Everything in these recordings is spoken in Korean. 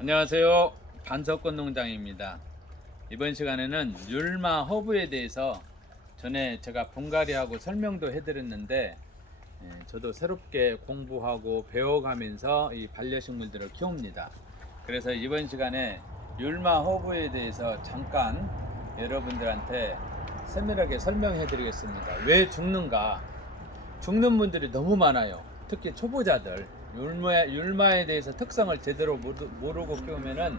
안녕하세요. 반석권 농장입니다. 이번 시간에는 율마 허브에 대해서 전에 제가 분갈이하고 설명도 해드렸는데 저도 새롭게 공부하고 배워가면서 이 반려식물들을 키웁니다. 그래서 이번 시간에 율마 허브에 대해서 잠깐 여러분들한테 세밀하게 설명해 드리겠습니다. 왜 죽는가? 죽는 분들이 너무 많아요. 특히 초보자들. 율마에 대해서 특성을 제대로 모르고 키우면은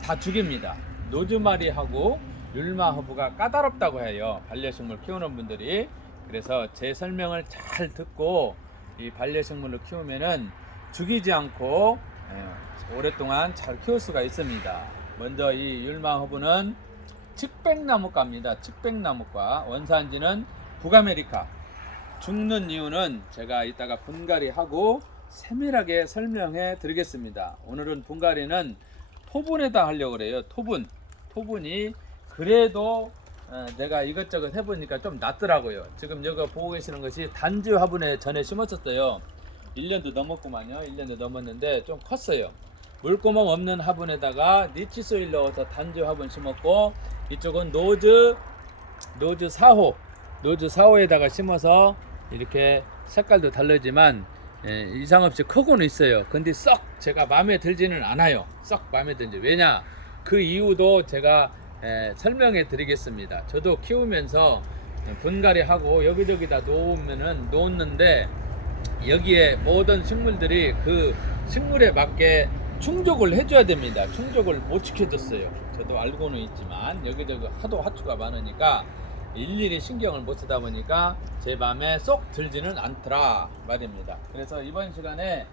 다 죽입니다. 노즈마리하고 율마 허브가 까다롭다고 해요. 반려식물 키우는 분들이. 그래서 제 설명을 잘 듣고 이 반려식물을 키우면은 죽이지 않고 오랫동안 잘 키울 수가 있습니다. 먼저 이 율마 허브는 측백나무과입니다. 측백나무과. 원산지는 북아메리카. 죽는 이유는 제가 이따가 분갈이하고 세밀하게 설명해 드리겠습니다. 오늘은 분갈이는 토분에다 하려고 그래요. 토분이 그래도 내가 이것저것 해보니까 좀 낫더라고요. 지금 여기 보고 계시는 것이 단주 화분에 전에 심었었어요. 1년도 넘었구만요. 1년도 넘었는데 좀 컸어요. 물구멍 없는 화분에다가 니치소일 넣어서 단주 화분 심었고, 이쪽은 노즈 4호에다가 심어서 이렇게 색깔도 다르지만 이상 없이 크고는 있어요. 근데 썩 제가 마음에 들지는 않아요. 썩 마음에 들지. 왜냐? 그 이유도 제가 설명해 드리겠습니다. 저도 키우면서 분갈이하고 여기저기다 놓는데 여기에 모든 식물들이 그 식물에 맞게 충족을 해줘야 됩니다. 충족을 못 시켜줬어요. 저도 알고는 있지만 여기저기 하도 하추가 많으니까 일일이 신경을 못 쓰다 보니까 제 마음에 쏙 들지는 않더라 말입니다. 그래서 이번 시간에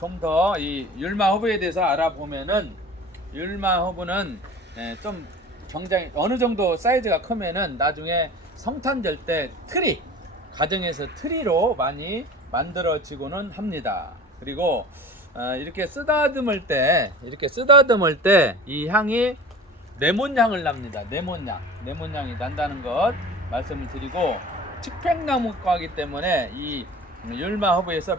좀 더 이 율마 허브에 대해서 알아보면은, 율마 허브는 좀 굉장히 어느 정도 사이즈가 크면은 나중에 성탄절 때 가정에서 트리로 많이 만들어지고는 합니다. 그리고 이렇게 쓰다듬을 때 이 향이 레몬향을 납니다. 레몬향이 난다는 것 말씀을 드리고, 측백나무과이기 때문에 이 율마 허브에서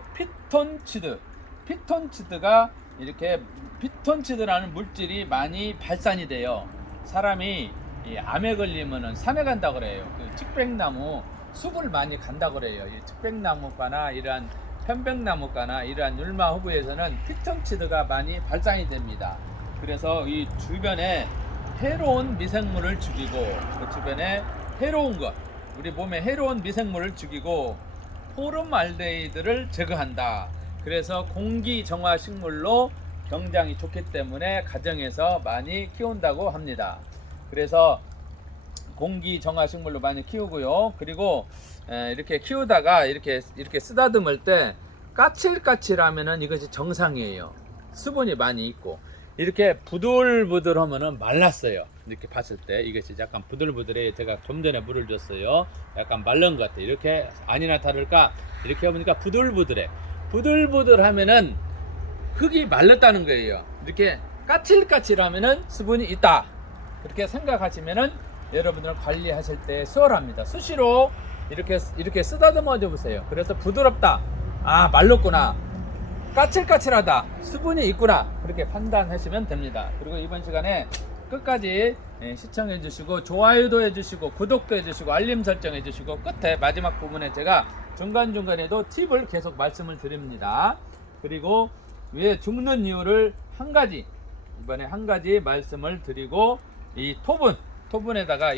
피톤치드가 이렇게 피톤치드라는 물질이 많이 발산이 돼요. 사람이 이 암에 걸리면은 산에 간다 그래요. 그 측백나무 숲을 많이 간다 그래요. 이 측백나무과나 이러한 편백나무과나 이러한 율마 허브에서는 피톤치드가 많이 발산이 됩니다. 그래서 이 주변에 해로운 미생물을 죽이고, 그 주변에 해로운 것, 우리 몸에 해로운 미생물을 죽이고 포름알데히드를 제거한다. 그래서 공기 정화 식물로 굉장히 좋기 때문에 가정에서 많이 키운다고 합니다. 그래서 공기 정화 식물로 많이 키우고요. 그리고 이렇게 키우다가 이렇게 쓰다듬을 때 까칠까칠하면은 이것이 정상이에요. 수분이 많이 있고, 이렇게 부들부들하면은 말랐어요. 이렇게 봤을 때 이것이 약간 부들부들해. 제가 좀 전에 물을 줬어요. 약간 말른 것 같아요. 이렇게 아니나 다를까 이렇게 해보니까 부들부들해. 부들부들하면은 흙이 말랐다는 거예요. 이렇게 까칠까칠하면은 수분이 있다. 그렇게 생각하시면은 여러분들은 관리하실 때 수월합니다. 수시로 이렇게 쓰다듬어 줘 보세요. 그래서 부드럽다, 아 말랐구나, 까칠까칠하다, 수분이 있구나, 그렇게 판단하시면 됩니다. 그리고 이번 시간에 끝까지 시청해 주시고 좋아요도 해주시고 구독도 해주시고 알림 설정해 주시고, 끝에 마지막 부분에 제가 중간중간에도 팁을 계속 말씀을 드립니다. 그리고 왜 죽는 이유를 이번에 한 가지 말씀을 드리고, 이 토분에다가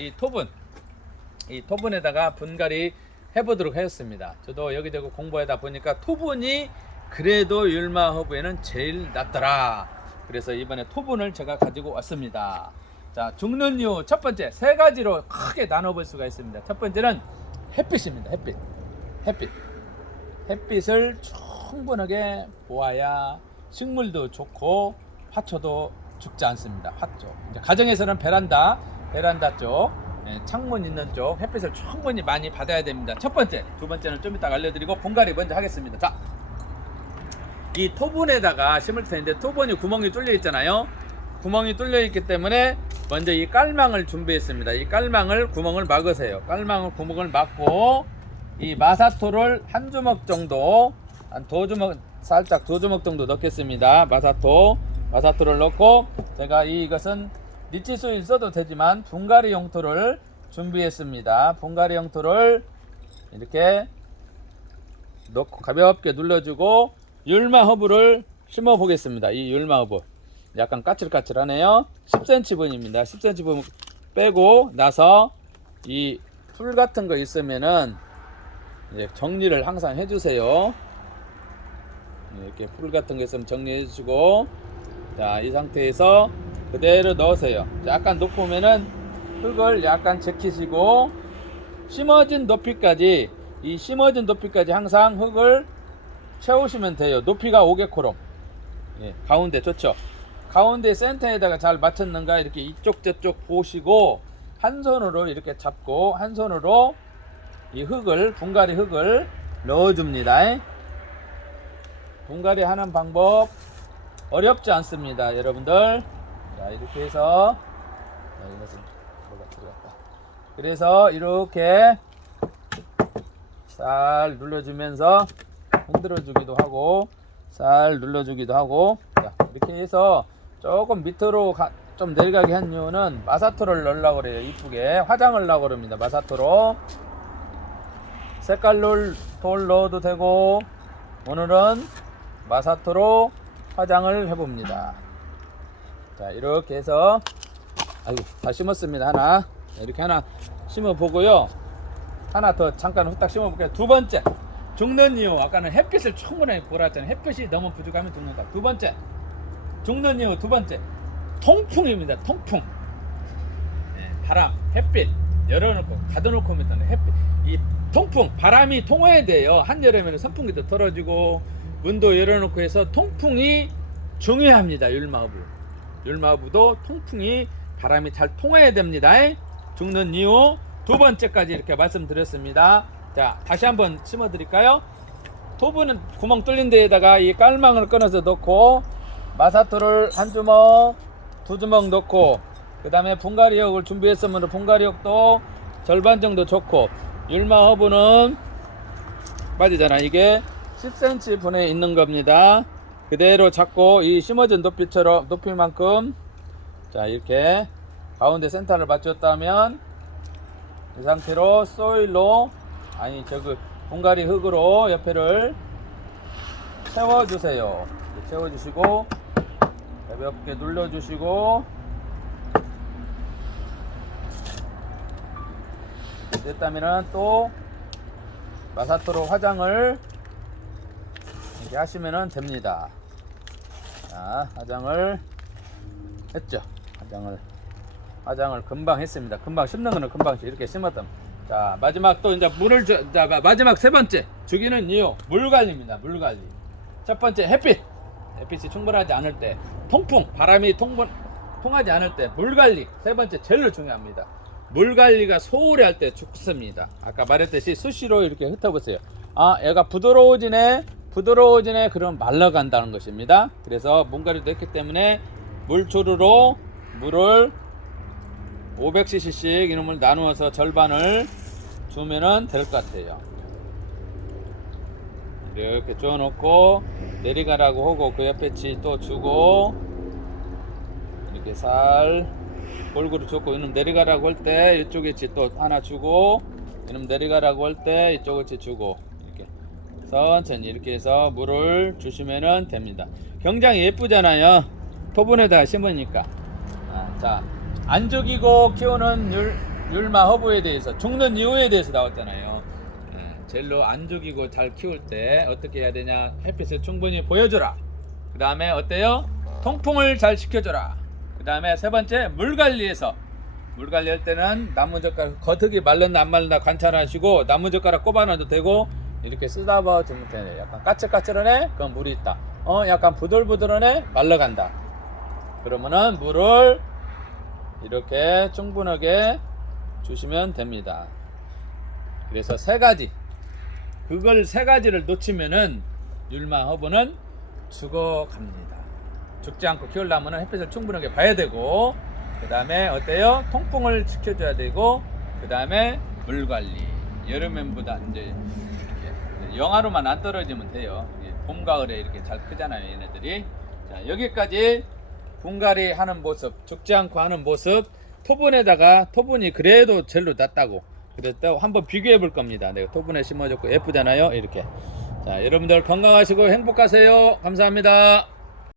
분갈이 해보도록 하였습니다. 저도 여기저기 공부하다 보니까 토분이 그래도 율마 허브에는 제일 낫더라. 그래서 이번에 토분을 제가 가지고 왔습니다. 자, 죽는 이유 첫 번째, 세 가지로 크게 나눠볼 수가 있습니다. 첫 번째는 햇빛입니다. 햇빛을 충분하게 보아야 식물도 좋고 화초도 죽지 않습니다. 화초. 이제 가정에서는 베란다 쪽, 창문 있는 쪽 햇빛을 충분히 많이 받아야 됩니다. 첫 번째. 두 번째는 좀 이따 알려드리고 분갈이 먼저 하겠습니다. 자, 이 토분에다가 심을 텐데, 토분이 구멍이 뚫려 있잖아요. 구멍이 뚫려 있기 때문에 먼저 이 깔망을 준비했습니다. 이 구멍을 막으세요. 구멍을 막고 이 마사토를 한 주먹 정도 한 2주먹, 살짝 2주먹 정도 넣겠습니다. 마사토를 넣고, 제가 이것은 리치소일 써도 되지만 분갈이 용토를 준비했습니다. 분갈이 용토를 이렇게 넣고 가볍게 눌러주고 율마 허브를 심어 보겠습니다. 이 율마 허브 약간 까칠까칠하네요. 10cm 분입니다. 10cm 분 빼고 나서 이 풀 같은 거 있으면은 이제 정리를 항상 해주세요. 이렇게 풀 같은 거 있으면 정리해 주시고, 자, 이 상태에서 그대로 넣으세요. 약간 높으면은 흙을 약간 제키시고, 심어진 높이까지, 이 심어진 높이까지 항상 흙을 채우시면 돼요. 높이가 오게코럼. 예, 가운데 좋죠. 가운데 센터에다가 잘 맞췄는가 이렇게 이쪽 저쪽 보시고 한 손으로 이렇게 잡고 한 손으로 이 흙을, 분갈이 흙을 넣어줍니다. 분갈이 하는 방법 어렵지 않습니다, 여러분들. 자, 이렇게 해서, 이것은 들어갔다. 그래서 이렇게 살 눌러주면서 흔들어주기도 하고 살 눌러주기도 하고, 자, 이렇게 해서 조금 밑으로 좀 내려가게 한 이유는 마사토를 넣으려고 그래요. 이쁘게 화장을 넣으려고 그럽니다. 마사토로 색깔 돌 넣어도 되고, 오늘은 마사토로 화장을 해봅니다. 자, 이렇게 해서 다 심었습니다. 하나 이렇게 하나 심어 보고요. 하나 더 잠깐 후딱 심어 볼게요. 두 번째, 죽는 이유. 아까는 햇빛을 충분히 보았잖아요. 햇빛이 너무 부족하면 죽는다. 두 번째, 죽는 이유. 두 번째, 통풍입니다. 통풍. 네, 바람, 햇빛 열어놓고 가둬놓고 하면 햇빛, 이 통풍, 바람이 통해야 돼요. 한여름에는 선풍기도 털어지고 문도 열어놓고 해서 통풍이 중요합니다. 율마우브도 통풍이, 바람이 잘 통해야 됩니다. 죽는 이유 두 번째까지 이렇게 말씀드렸습니다. 자, 다시 한번 심어 드릴까요? 토브는 구멍 뚫린 데에다가 이 깔망을 꺼내서 넣고 마사토를 한 주먹, 2주먹 넣고, 그 다음에 분갈이역을 준비했으면 분갈이역도 절반 정도 좋고, 율마 허브는 빠지잖아. 이게 10cm 분에 있는 겁니다. 그대로 잡고 이 심어진 높이만큼, 자, 이렇게 가운데 센터를 맞췄다면 이 상태로 소일로, 분갈이 흙으로 옆에를 채워주세요. 채워주시고 가볍게 눌러주시고, 됐다면은 또 마사토로 화장을 이렇게 하시면 됩니다. 자, 화장을 했죠. 화장을 금방 했습니다. 금방 심는 거는 금방 이렇게 심었던. 자, 마지막 또 이제 마지막 세 번째, 죽이는 이유 물 관리입니다. 물 관리. 첫 번째, 햇빛이 충분하지 않을 때, 통풍, 바람이 통하지 않을 때 물 관리. 세 번째, 제일 중요합니다. 물 관리가 소홀히 할 때 죽습니다. 아까 말했듯이 수시로 이렇게 흩어보세요. 얘가 부드러워지네, 그럼 말라간다는 것입니다. 그래서 분갈이도 했기 때문에 물주르로 물을 500cc씩 이놈을 나누어서 절반을 주면은 될 것 같아요. 이렇게 줘놓고 내리가라고 하고 그 옆에 치 또 주고, 이렇게 살 골고루 줬고, 이놈 내리가라고 할 때 이쪽에 치 또 하나 주고, 이놈 내리가라고 할 때 이쪽에 치 주고, 이렇게 천천히 이렇게 해서 물을 주시면 됩니다. 굉장히 예쁘잖아요. 토분에다 심으니까. 자, 안 죽이고 키우는 율마 허브에 대해서, 죽는 이유에 대해서 나왔잖아요. 젤로 안 죽이고 잘 키울 때 어떻게 해야 되냐? 햇빛을 충분히 보여줘라. 그 다음에 어때요? 통풍을 잘 시켜줘라. 그 다음에 세 번째, 물 관리할 때는 나무젓가락, 겉흙이 말랐나 안 말랐나 관찰하시고 나무젓가락 꼽아놔도 되고, 이렇게 쓰다봐 주면 되네. 약간 까칠까칠하네? 그럼 물이 있다. 약간 부들부들하네? 말라간다. 그러면은 물을 이렇게 충분하게 주시면 됩니다. 그래서 세 가지를 놓치면은 율마 허브는 죽어갑니다. 죽지 않고 키우려면 햇빛을 충분하게 봐야 되고, 그 다음에 어때요? 통풍을 시켜줘야 되고, 그 다음에 물 관리. 여름엔보다 이제 이렇게 영하로만 안 떨어지면 돼요. 봄, 가을에 이렇게 잘 크잖아요, 얘네들이. 자, 여기까지 분갈이 하는 모습, 죽지 않고 하는 모습, 토분이 그래도 젤로 낫다고 그랬다. 한번 비교해 볼 겁니다. 내가 토분에 심어줬고 예쁘잖아요, 이렇게. 자, 여러분들 건강하시고 행복하세요. 감사합니다.